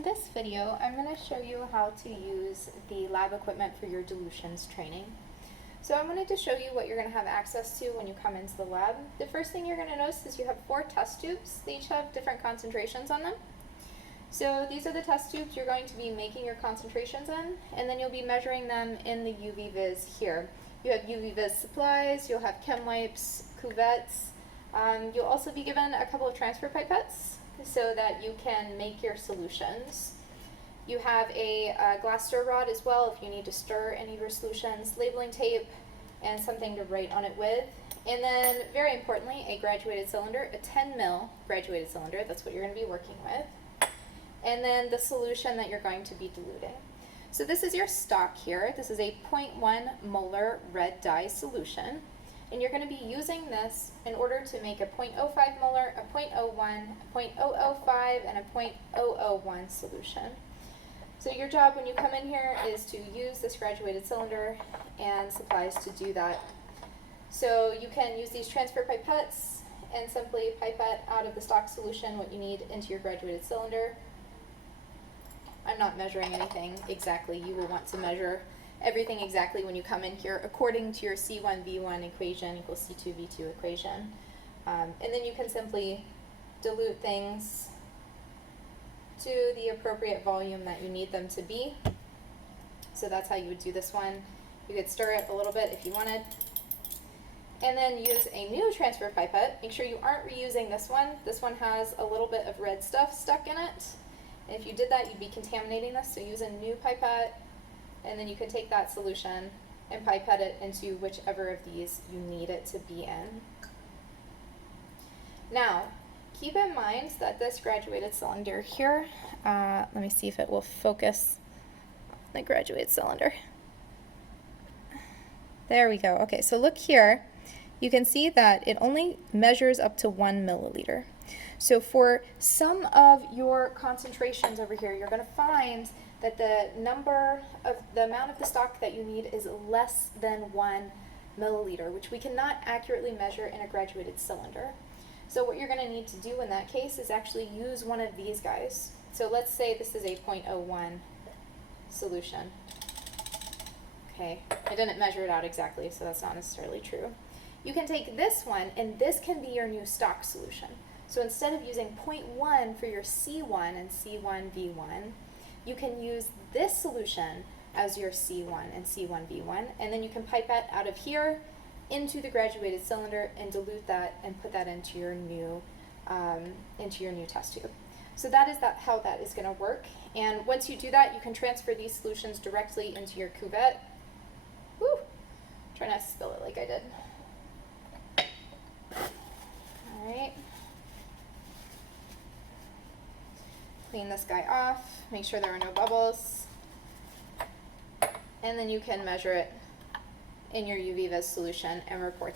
in this video, I'm going to show you how to use the lab equipment for your dilutions training. So I wanted to show you what you're going to have access to when you come into the lab. The first thing you're going to notice is you have 4 test tubes. They each have different concentrations on them. So these are the test tubes you're going to be making your concentrations in, and then you'll be measuring them in the UV vis here. You have UV vis supplies, you'll have chem wipes, cuvettes. You'll also be given a couple of transfer pipettes so that you can make your solutions. You have a glass stir rod as well if you need to stir any of your solutions, labeling tape, and something to write on it with. And then, very importantly, a graduated cylinder, a 10 mil graduated cylinder. That's what you're going to be working with. And then the solution that you're going to be diluting. So this is your stock here. This is a 0.1 molar red dye solution. And you're going to be using this in order to make a 0.05 molar, a 0.01, a 0.005, and a 0.001 solution. So your job when you come in here is to use this graduated cylinder and supplies to do that. So you can use these transfer pipettes and simply pipette out of the stock solution what you need into your graduated cylinder. I'm not measuring anything exactly. You will want to measure everything exactly when you come in here according to your C1V1 equation equals C2V2 equation. And then you can simply dilute things to the appropriate volume that you need them to be. So that's how you would do this one. You could stir it a little bit if you wanted. And then use a new transfer pipette. Make sure you aren't reusing this one. This one has a little bit of red stuff stuck in it. And if you did that, you'd be contaminating this. So use a new pipette, and then you can take that solution and pipette it into whichever of these you need it to be in. Now, keep in mind that this graduated cylinder here, let me see if it will focus the graduated cylinder. There we go. Okay, so look here. You can see that it only measures up to 1 milliliter. So for some of your concentrations over here, you're going to find that the amount of the stock that you need is less than 1 milliliter, which we cannot accurately measure in a graduated cylinder. So what you're going to need to do in that case is actually use one of these guys. So let's say this is a 0.01 solution. Okay, I didn't measure it out exactly, so that's not necessarily true. You can take this one, and this can be your new stock solution. So instead of using 0.1 for your C1 and C1V1, you can use this solution as your C1 and C1V1, and then you can pipette out of here into the graduated cylinder and dilute that and put that into your new test tube. So that is how that is going to work. And once you do that, you can transfer these solutions directly into your cuvette. Woo! Try not to spill it like I did. All right. Clean this guy off, make sure there are no bubbles, and then you can measure it in your UV vis solution and report